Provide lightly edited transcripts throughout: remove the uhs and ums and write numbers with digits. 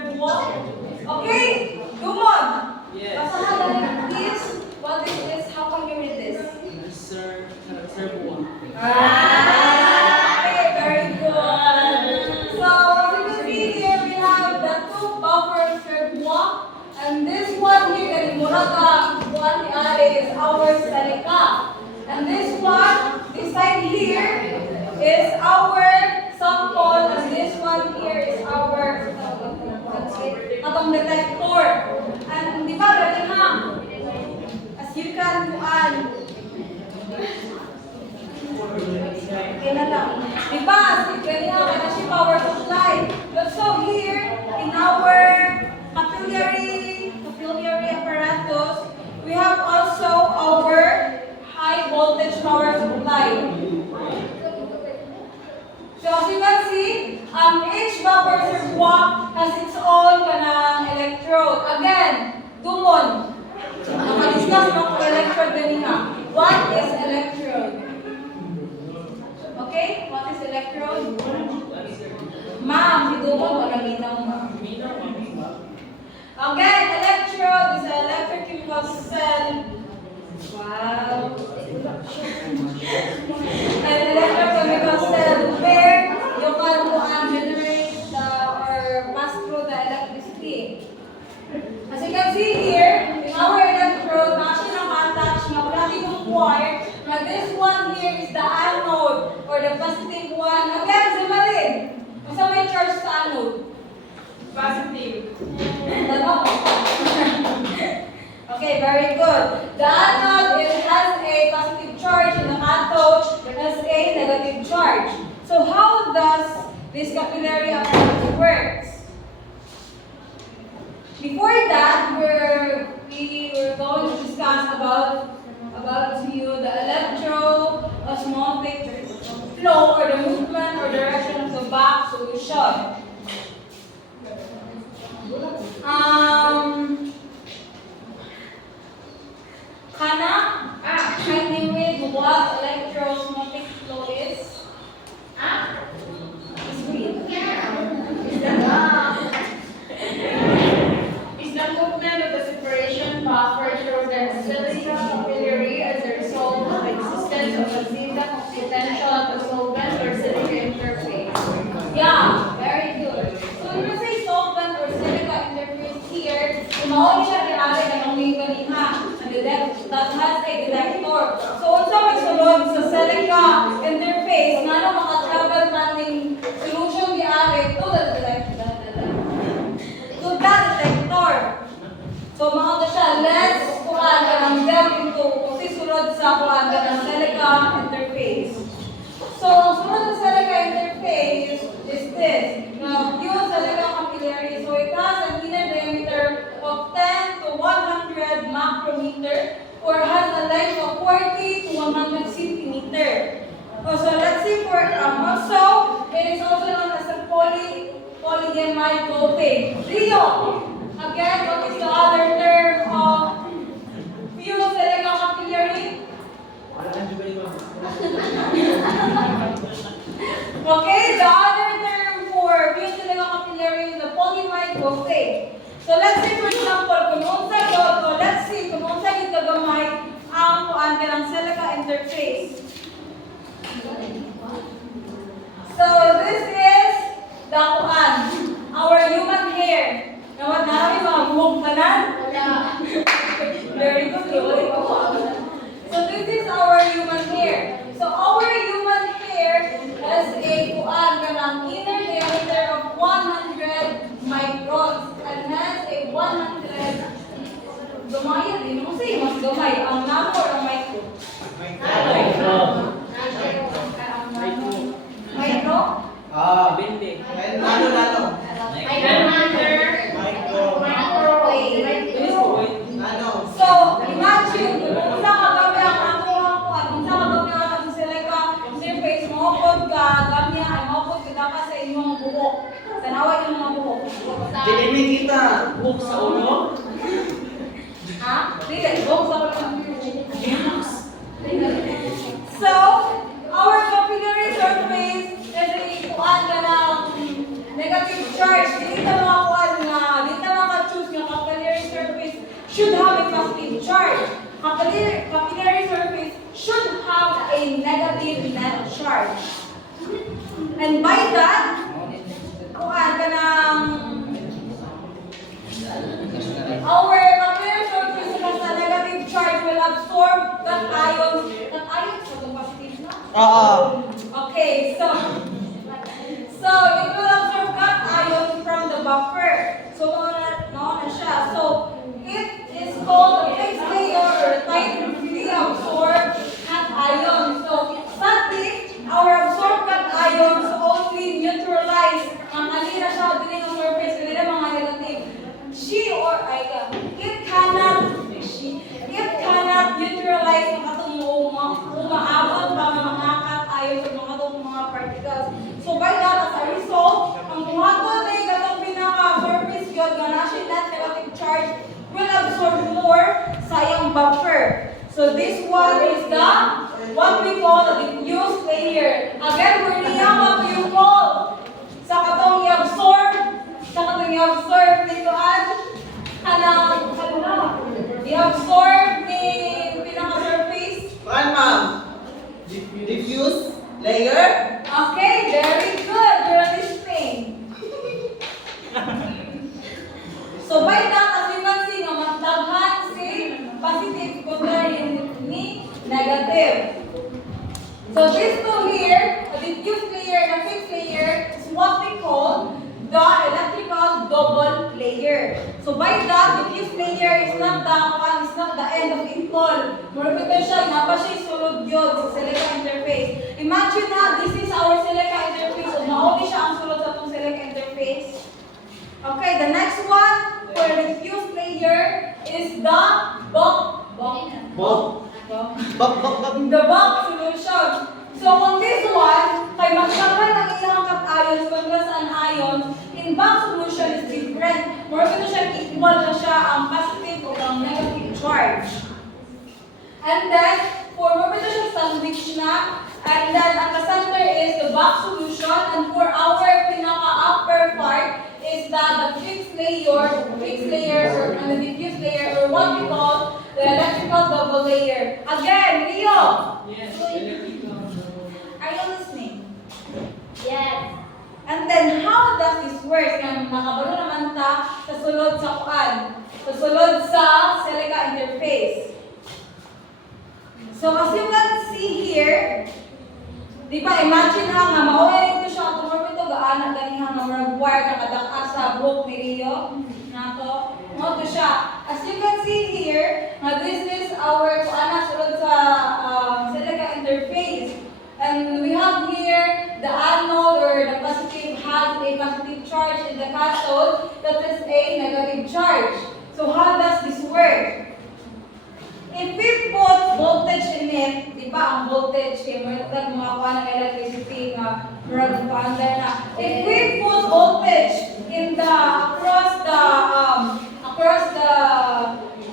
Serbuan. Okay, Dumon. Yes. Basahan please. What is this? How can you read this? Serbuan. Okay, very good. So, as you can see here, we have the two buffer Serbuan. And this one here, Kalimuraga, one is our Salika. And this one, this side here, is our sample. And this one here is our atong detector. And di ba, galing ha? As you can, okay na lang. Diba, ganyan, kaya siya power supply. But so here, in our capillary apparatus, we have also our high voltage power supply. So as you can see, each buffer reservoir has its own kanang electrode. Again, Dumon. Nakadiscuss ng electrode ganina. What is electrode? Okay? What is electrode? Ma'am, si Dumon, magaminaw ma'am. Again, electrode is an electrochemical cell. Wow. An electrochemical cell where you can generate or pass through the electricity. As you can see here, in our electrode, actually naka-attach na wala ditong wire. Now this one here is the anode or the positive one. Again, Zimalin, basta may charge sa anode. Positive. Okay, very good. The anode, it has a positive charge and the cathode has a negative charge. So how does this capillary apparatus works? Before that, we were going to discuss about the electroosmotic flow or the movement or direction of the back solution. Can you read what electroosmotic flow is? It's green. Is the movement of the separation buffer through the silica capillary as a result of the existence of a zeta potential at the solvent or silica interface? Yeah, very good. So when you say solvent or silica interface here, kumaon siya kinali na nung may ganiha that has a detector. So unsa may sulod sa silica interface nga na maka-travel man ning solution giari to the detector. To the detector. So mga to siya, let's kuhaan ka ng delve into kung sisulod sa kuhaan ka ng silica interface. So, sunod sa silica interface is this. Now, yung silica capillary, so it has an inner diameter of 10 to 100 micrometer or has a length of 40 to 100 centimeter. So let's see for also, it is also known as a polyamide coating. Rio, again, what is the other term of pure silica capillary? Okay, the other term for pure silica capillary is the polyamide coating. So let's say for example, kung unsa gid kagamay ang kuan kanang silica interface. So this is the kuan, our human hair. Nawat na mga buhok manan? Very good. So this is our human hair. So our human hair has a kuan kanang inner diameter of 100 microns and has a 100 gamay din mo say mas gamay ang nano or ang micro? Micro? Bindi. Nano. So, imagine, kung saan kagami ang atong kuan, kung saan kagami ang atong silica interface, mahupod ka, gamya, ay mahupod ka dapat sa inyong buhok. Tanawa yung mga buhok. Dinimi kita. Buhok sa ulo. Ha? Dili, buhok sa ulo. So, our capillary surface, kasi kuan ka ng negative charge. Dili ka mga kuan nga charge. And by that, kuhaan ka ng our capillary surface has a negative charge will absorb that ions. That ions so positive na? Oo. Okay, so it will absorb that ions from the buffer. So no na siya. So it is called a fixed layer or tightly absorbed cat ion. So sadly, our absorbed cat ions only neutralize ang alira siya din ang surface nila mga negative. It cannot neutralize ang katong umaabot pa mga cat ions o mga particles. So by that, as a result, ang buhaton ay katong pinaka-surface yun, nga na siya net negative charge, will absorb more sa iyang buffer. So this one is the, what we call the diffuse layer. Again, we're niya what you call sa katong i-absorb dito i-absorb ni pinaka-surface. Kuan, ma'am? Diffuse layer? Okay, very good. You're listening. So by that, as you can see, nga mas daghan si positive contrary ni negative. So this two here, a diffuse layer and a fixed layer, is what we call the electrical double layer. So by that, diffuse layer is not the end of intol. Murabito siya, nga pa siya sulod yun sa silica interface. Imagine na, this is our silica interface. So mauli siya ang sulod sa itong silica interface. Okay, the next one for the diffuse layer is the bulk solution. So on this one, kay magsakan ang ilang cat-ions kontra sa anions, in bulk solution is different. More ko siya equal na siya ang positive o ang negative charge. And then, for more ko siya sandwich na, and then at the center is the bulk solution, and for our pinaka-upper part is the fixed layer or the diffuse layer, or what we call the electrical double layer. Again, Leo! Yes, Are you listening? Yes. And then, how does this work? Nakabalo naman ta sa sulod sa kuan. Sa sulod sa silica interface. So, as you can see here, di ba, imagine ha, nga maulay ito siya, tumor ito, gaana, ganihan nga marag wire na kadaka sa buhok ni Rio. Nato. Ito siya. As you can see here, this is our kuana sulod sa silica interface. And we have here the anode or the positive has a positive charge and the cathode that is a negative charge. So how does this work? If we put voltage in it, di ba ang voltage, kaya mga kuha ng electricity nga marag paandar na. If we put voltage in the across the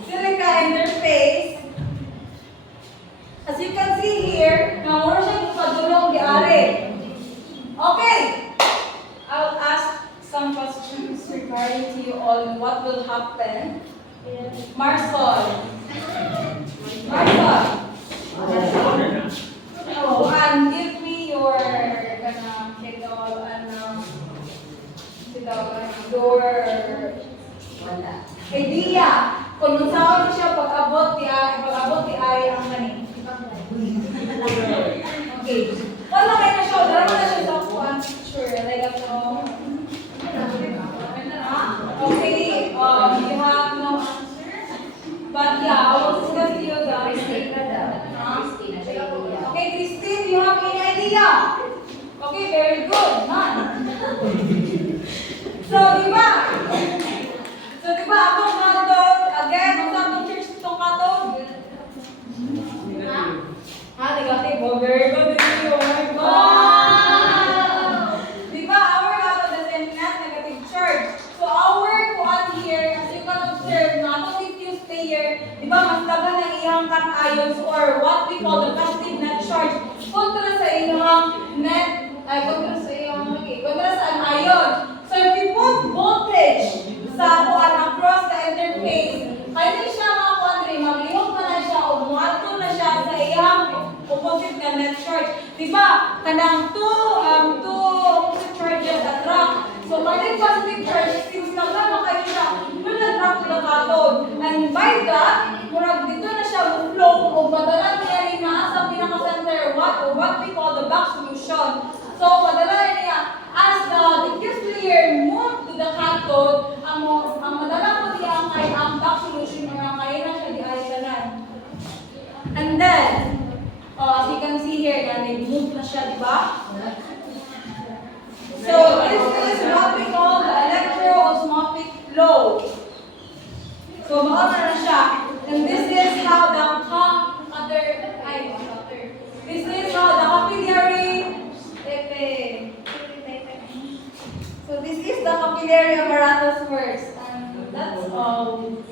silica interface, as you can see here, namuro siya padulong giari. Okay, I'll ask some questions regarding to you all and what will happen. Marsol. Oh, and give me your your idea. Kung saan siya pag-abot ti ay ang kani. Okay. Wala kayo na siya. Dala na siya sa one picture. Like ako. Okay. You have no answer. But yeah, I will discuss to you guys. Okay, Christine, you have any idea? Okay, very good. None. So, di ba? Atong cathode, again, kung saan itong church itong cathode? Negative. Oh, very good. Oh my God! Di ba, our cathode is a net negative charge. So, our kuan here, as you can observe, na itong diffuse layer, di ba, mas taga ng iyang cation or what we call the positive net charge kontra sa iyang kontra sa an ion. So, if you put voltage sa kuan across the interface, kaya siya mga kuan rin, maglihok na siya o muadto na siya sa iyang opposite opposite nga net charge. Diba? Kanang two opposite charges attract. So, may positive charge, since naglama kayo siya, will attract to the cathode. And by that, murag dito na siya flow o madala niya rin na sa pinaka-center what we call the back solution. So, madala niya, as the diffuse layer move to the cathode, ang madala ko niya kay ang back solution or ang kaya na siya di ay tanan. And then, as you can see here, nag-move na siya, di ba? So, this is what we call the electro-osmotic flow. So, mauna na siya. And this is how the this is how the capillary so this is the capillary apparatus works. And that's all.